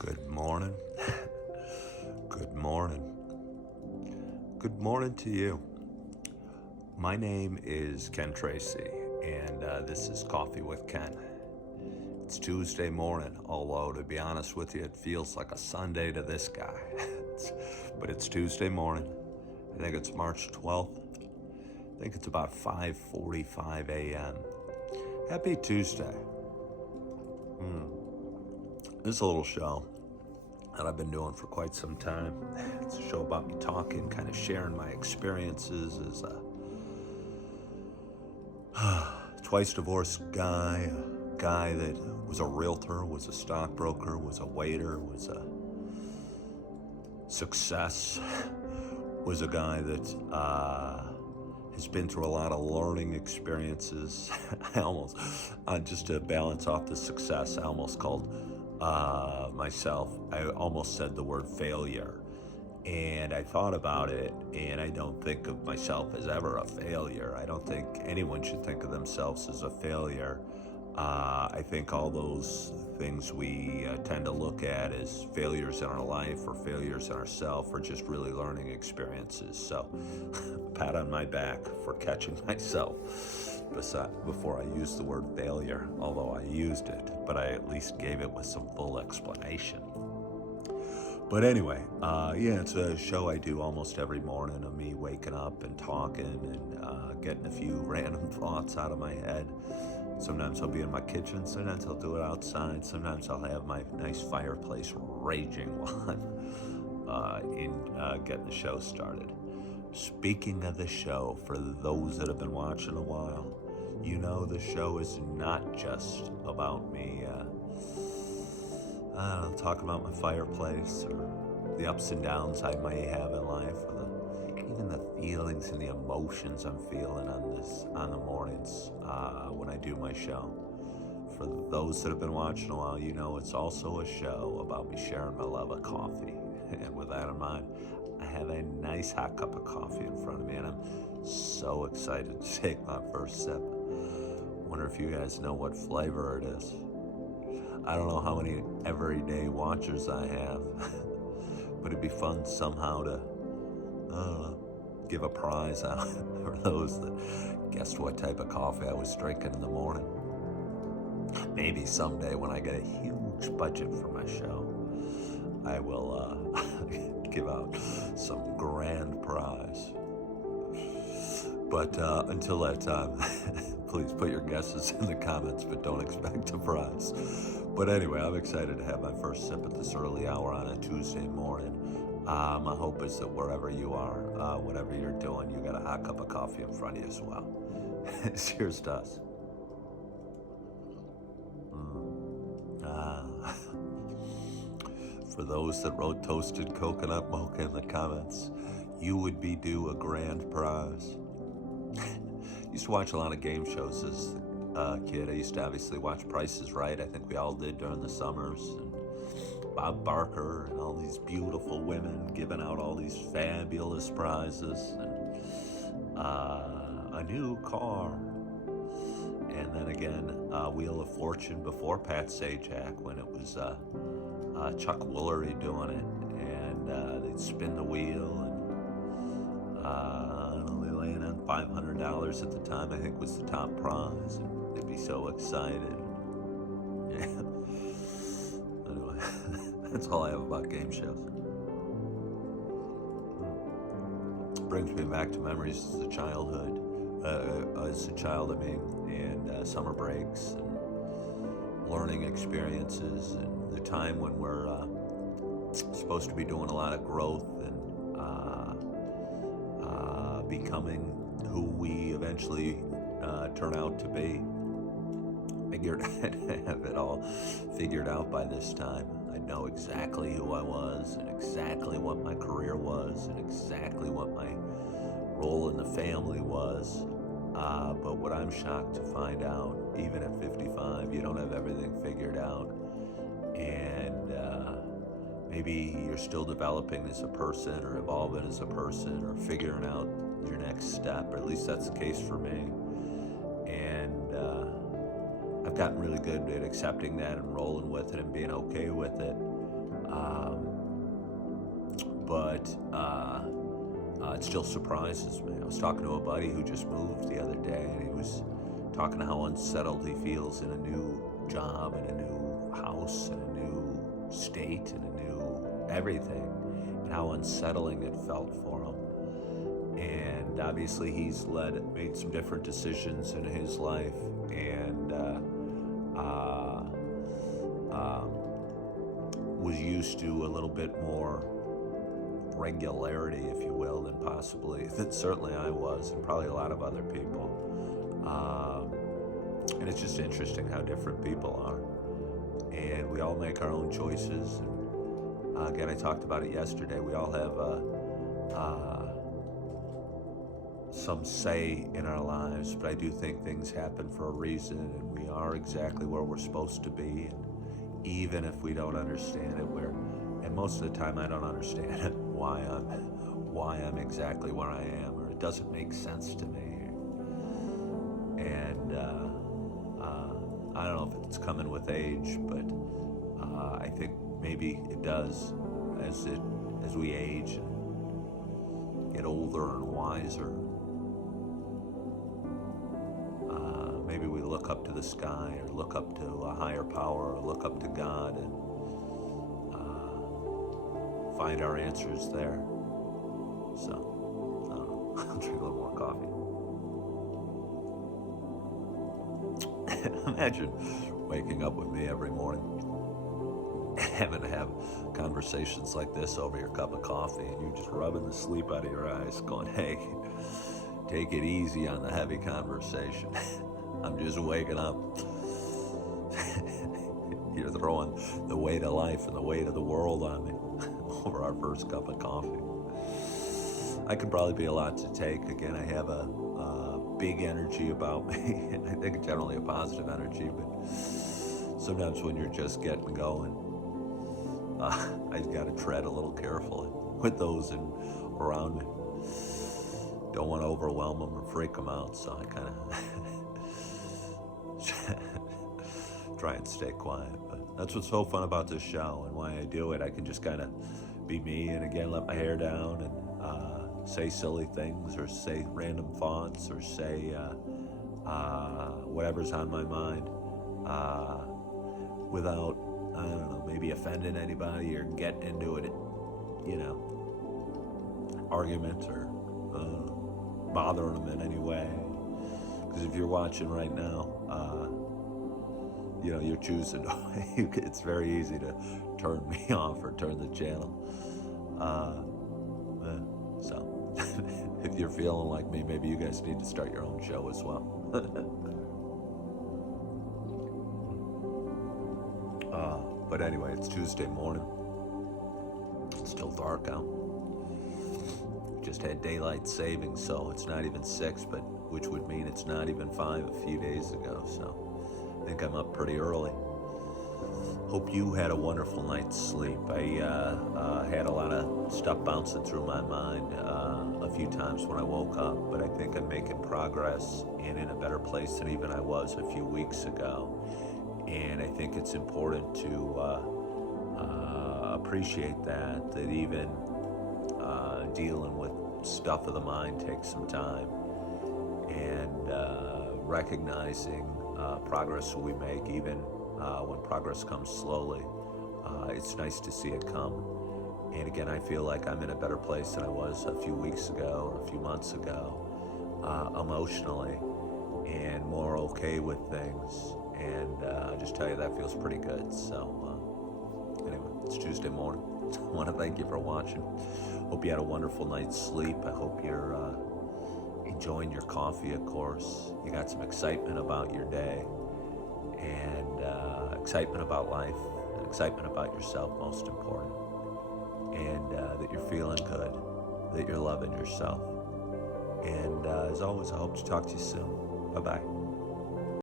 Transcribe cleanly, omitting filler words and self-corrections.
Good morning. Good morning. Good morning to you. My name is Ken Tracy, and this is Coffee with Ken. It's Tuesday morning, although to be honest with you, it feels like a Sunday to this guy. But it's Tuesday morning. I think it's March 12th. I think it's about 5:45 a.m. Happy Tuesday. This is a little show that I've been doing for quite some time. It's a show about me talking, kind of sharing my experiences as a twice divorced guy, a guy that was a realtor, was a stockbroker, was a waiter, was a success, was a guy that has been through a lot of learning experiences. Just to balance off the success, I almost called I almost said the word failure. And I thought about it, and I don't think of myself as ever a failure. I don't think anyone should think of themselves as a failure. I think all those things we tend to look at as failures in our life or failures in ourselves are just really learning experiences. So, pat on my back for catching myself before I used the word failure, although I used it, but I at least gave it with some full explanation. But anyway, it's a show I do almost every morning of me waking up and talking and getting a few random thoughts out of my head. Sometimes I'll be in my kitchen, sometimes I'll do it outside, sometimes I'll have my nice fireplace raging while I'm getting the show started. Speaking of the show, for those that have been watching a while, you know the show is not just about me talking about my fireplace or the ups and downs I may have in life, or even the feelings and the emotions I'm feeling on the mornings when I do my show. For those that have been watching a while, you know it's also a show about me sharing my love of coffee. And with that in mind, I have a nice hot cup of coffee in front of me, and I'm so excited to take my first sip. Wonder if you guys know what flavor it is. I don't know how many everyday watchers I have, but it'd be fun somehow to give a prize out for those that guessed what type of coffee I was drinking in the morning. Maybe someday when I get a huge budget for my show, I will give out some grand prize. But until that time, please put your guesses in the comments, but don't expect a prize. But anyway, I'm excited to have my first sip at this early hour on a Tuesday morning. My hope is that wherever you are, whatever you're doing, you got a hot cup of coffee in front of you as well. Cheers to us. For those that wrote toasted coconut mocha in the comments, you would be due a grand prize. Used to watch a lot of game shows as a kid. I used to obviously watch Price is Right. I think we all did during the summers. And Bob Barker and all these beautiful women giving out all these fabulous prizes. And a new car. And then again, Wheel of Fortune before Pat Sajak, when it was Chuck Woolery doing it. And they'd spin the wheel and only laying on $500 at the time, I think, was the top prize, and they'd be so excited. Yeah. Anyway, that's all I have about game shows. Brings me back to memories as a childhood, and summer breaks and learning experiences, and the time when we're supposed to be doing a lot of growth and becoming who we eventually turn out to be. Figured I'd have it all figured out by this time. I'd know exactly who I was and exactly what my career was and exactly what my role in the family was. But what I'm shocked to find out, even at 55, you don't have everything figured out. And maybe you're still developing as a person or evolving as a person or figuring out your next step, or at least that's the case for me. And I've gotten really good at accepting that and rolling with it and being okay with it. But it still surprises me. I was talking to a buddy who just moved the other day, and he was talking to how unsettled he feels in a new job, in a new house, in a new state, in a new everything, and how unsettling it felt for him. And obviously he's made some different decisions in his life, and was used to a little bit more regularity, if you will, than certainly I was, and probably a lot of other people. And it's just interesting how different people are, and we all make our own choices. And again, I talked about it yesterday. We all have some say in our lives, but I do think things happen for a reason, and we are exactly where we're supposed to be. And even if we don't understand it, and most of the time I don't understand it, why I'm exactly where I am, or it doesn't make sense to me. And I don't know if it's coming with age, but I think maybe it does as we age and get older and wiser. Maybe we look up to the sky, or look up to a higher power, or look up to God, and find our answers there. So, I don't know. I'll drink a little more coffee. Imagine waking up with me every morning, having to have conversations like this over your cup of coffee, and you just rubbing the sleep out of your eyes, going, hey, take it easy on the heavy conversation. I'm just waking up. You're throwing the weight of life and the weight of the world on me over our first cup of coffee. I could probably be a lot to take. Again, I have a big energy about me. I think generally a positive energy, but sometimes when you're just getting going, I got to tread a little carefully with those around me. Don't want to overwhelm them or freak them out, so I kind of try and stay quiet. But that's what's so fun about this show, and why I do it. I can just kind of be me, and again, let my hair down and say silly things, or say random thoughts, or say whatever's on my mind, without, I don't know, maybe offending anybody or getting into it, argument, or bothering them in any way. Because if you're watching right now, you're choosing. It's very easy to turn me off or turn the channel. So, if you're feeling like me, maybe you guys need to start your own show as well. But anyway, it's Tuesday morning. It's still dark out. Just had daylight savings, so it's not even 6, but which would mean it's not even 5 a few days ago. So I think I'm up pretty early. Hope you had a wonderful night's sleep. I had a lot of stuff bouncing through my mind a few times when I woke up, but I think I'm making progress and in a better place than even I was a few weeks ago. And I think it's important to appreciate that even dealing with stuff of the mind takes some time, and recognizing progress we make, even when progress comes slowly. It's nice to see it come. And again, I feel like I'm in a better place than I was a few weeks ago or a few months ago, emotionally, and more okay with things. And I just tell you, that feels pretty good. So anyway, it's Tuesday morning. I want to thank you for watching. Hope you had a wonderful night's sleep. I hope you're enjoying your coffee, of course. You got some excitement about your day, and excitement about life, and excitement about yourself, most important. And that you're feeling good, that you're loving yourself. And as always, I hope to talk to you soon. Bye-bye.